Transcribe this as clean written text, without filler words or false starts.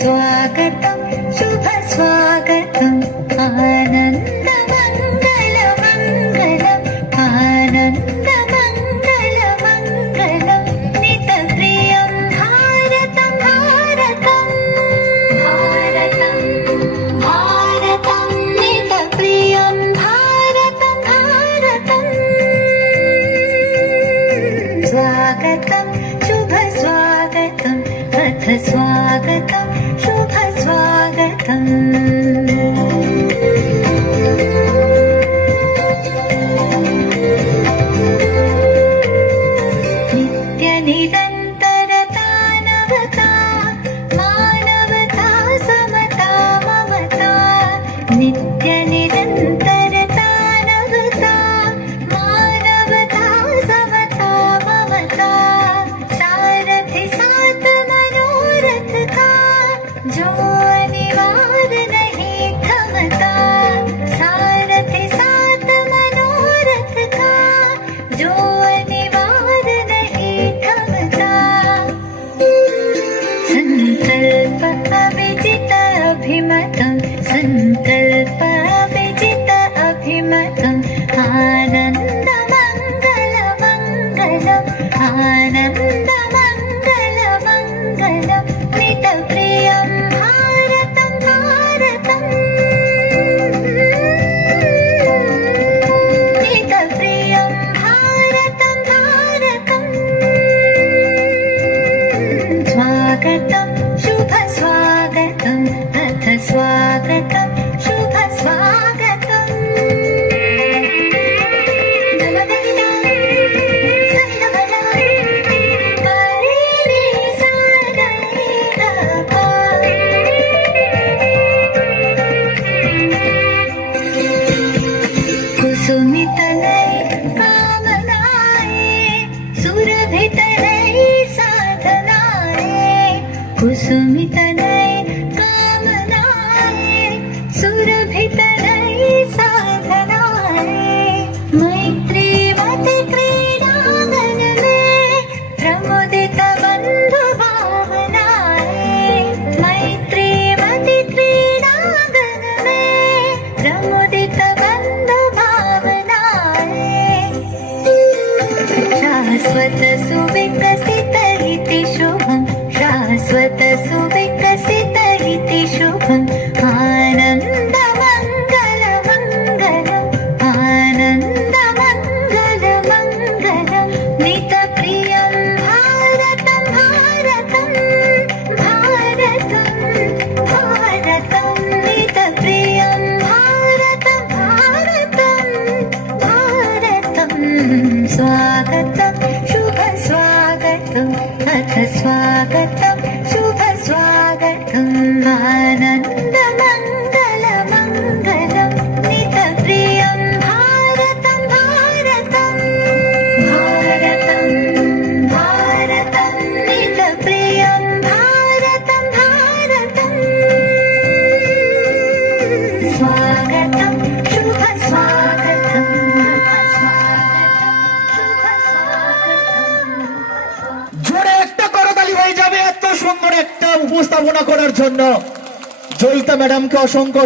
स्वागतं शुभ स्वागतं आनंद मंगल मंगलम् आनंद मंगल मंगलम् नित प्रियं भारतं भारतं भारतं भारतं नित प्रियं भारतं भारतं स्वागतं शुभ स्वागतं अथ स्वागतं शुभ स्वागतम् नित्य निरन्तरता नवता मानवता समता ममता नित्य निरन्तरता नवता मानवता समता ममता सारथि साथ मनोरथ का जो अनिवार्य नहीं थमता सारथि साथ मनोरथ का जो अनिवार्य नहीं थमता संकल्प अविजित अभिमतं संकल्प अविजित अभिमतं आनंद मंगल मंगलम् आनंद मंगल मंगलम् नित प्रियं भारतं भारतं नित प्रियं भारतं भारतं स्वागतं शुभ स्वागतम् अथ स्वागतं शुभ स्वागतम् कुसुमितनय कामनाय सुरभितनय साधनाय कुसुमितनय कामनाय सुरभितनय साधनाय मैत्रीवति क्रीडांगन में प्रमुदित बंधु भावनाय मैत्रीवति क्रीडांगन में प्रमुदित बंधु भावनाय शाश्वत सुविकसित इति शुभम् शाश्वत सुविकसित इति शुभम् आनंद मंगल मंगलम् आनंद मंगल मंगलम् नित प्रियं भारतं भारतं भारतं भारतं नित प्रियं भारतं भारतं भारतं स्वागतं शुभ स्वागतम् अथ स्वागतं शुभ स्वागतम् आनंद मंगल मंगलम् नित प्रियं भारतं भारतं भारतं भारतं नित प्रियं भारतं भारतं स्वागतं शुभ स्वागतम् জোরে একটা করতালি হয়ে যাবে এত সুন্দর একটা উপস্থাপনা করার জন্য জয়িতা ম্যাডামকে অসংখ্য